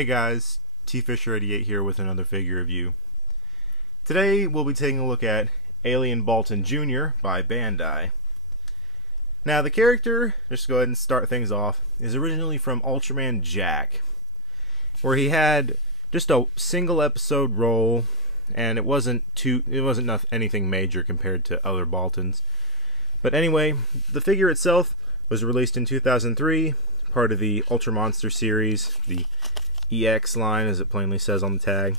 Hey guys, TFisher88 here with another figure review. Today we'll be taking a look at Alien Baltan Jr. by Bandai. Now the character, just to go ahead and start things off, is originally from Ultraman Jack, where he had just a single episode role, and it wasn't anything major compared to other Baltans. But anyway, the figure itself was released in 2003, part of the Ultra Monster series, the EX line, as it plainly says on the tag.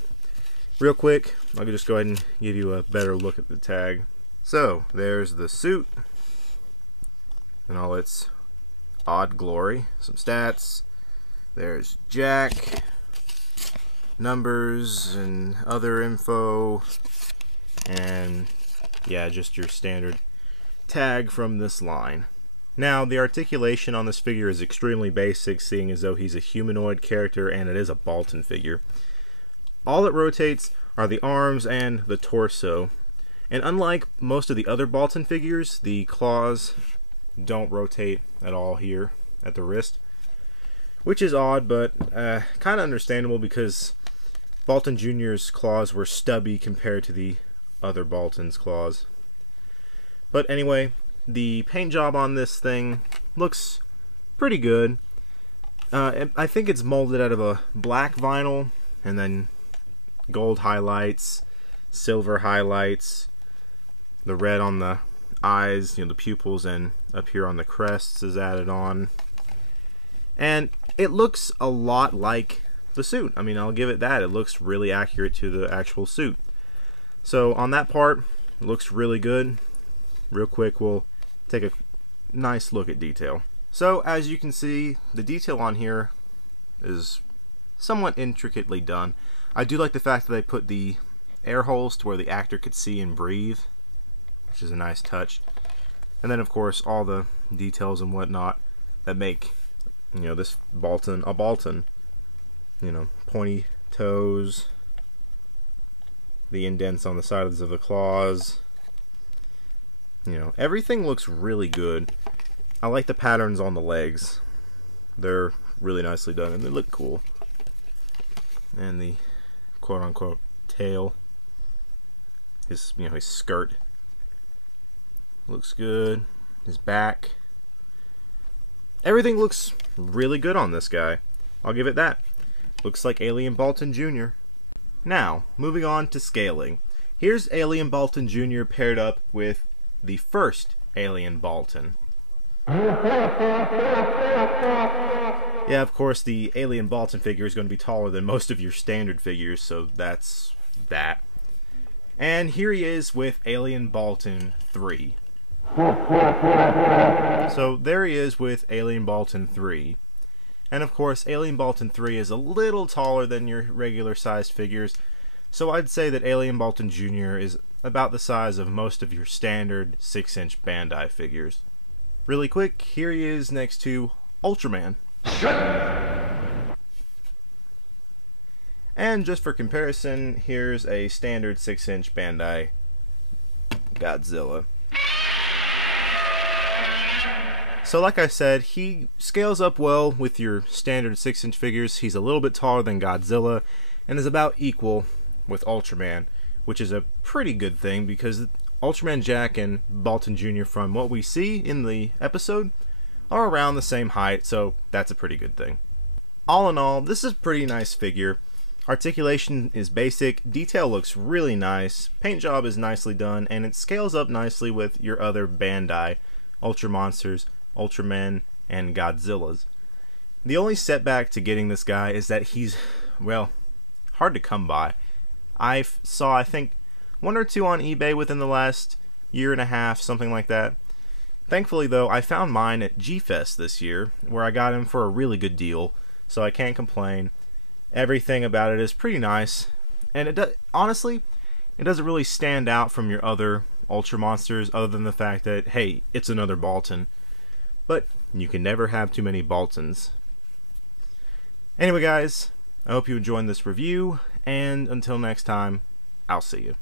Real quick, I'll just go ahead and give you a better look at the tag. So, there's the suit and all its odd glory. Some stats. There's Jack, numbers and other info, and yeah, just your standard tag from this line. Now, the articulation on this figure is extremely basic, seeing as though he's a humanoid character and it is a Baltan figure. All it rotates are the arms and the torso. And unlike most of the other Baltan figures, the claws don't rotate at all here at the wrist. Which is odd, but kind of understandable because Baltan Jr.'s claws were stubby compared to the other Baltan's claws. But anyway, the paint job on this thing looks pretty good. I think it's molded out of a black vinyl, and then gold highlights, silver highlights, the red on the eyes, the pupils, and up here on the crests is added on. And it looks a lot like the suit. I mean, I'll give it that. It looks really accurate to the actual suit. So on that part, it looks really good. Real quick, we'll take a nice look at detail. So as you can see, the detail on here is somewhat intricately done. I do like the fact that they put the air holes to where the actor could see and breathe, which is a nice touch. And then of course all the details and whatnot that make this Baltan a Baltan. Pointy toes, the indents on the sides of the claws. Everything looks really good. I like the patterns on the legs. They're really nicely done and they look cool. And the quote-unquote tail, his skirt looks good. His back. Everything looks really good on this guy. I'll give it that. Looks like Alien Baltan Jr. Now, moving on to scaling. Here's Alien Baltan Jr. paired up with the first Alien Baltan. Yeah, of course, the Alien Baltan figure is going to be taller than most of your standard figures, so that's that. And here he is with Alien Baltan 3. So there he is with Alien Baltan 3. And of course, Alien Baltan 3 is a little taller than your regular sized figures, so I'd say that Alien Baltan Jr. is about the size of most of your standard 6-inch Bandai figures. Really quick, here he is next to Ultraman. And just for comparison, here's a standard 6-inch Bandai Godzilla. So like I said, he scales up well with your standard 6-inch figures. He's a little bit taller than Godzilla and is about equal with Ultraman, which is a pretty good thing because Ultraman Jack and Baltan Jr., from what we see in the episode, are around the same height, so that's a pretty good thing. All in all, this is a pretty nice figure. Articulation is basic, detail looks really nice, paint job is nicely done, and it scales up nicely with your other Bandai Ultra Monsters, Ultramen, and Godzillas. The only setback to getting this guy is that he's, well, hard to come by. I saw, I think, one or two on eBay within the last year and a half, something like that. Thankfully, though, I found mine at G-Fest this year, where I got him for a really good deal, so I can't complain. Everything about it is pretty nice, and honestly, it doesn't really stand out from your other Ultra Monsters, other than the fact that, hey, it's another Baltan. But you can never have too many Baltans. Anyway, guys, I hope you enjoyed this review, and until next time, I'll see you.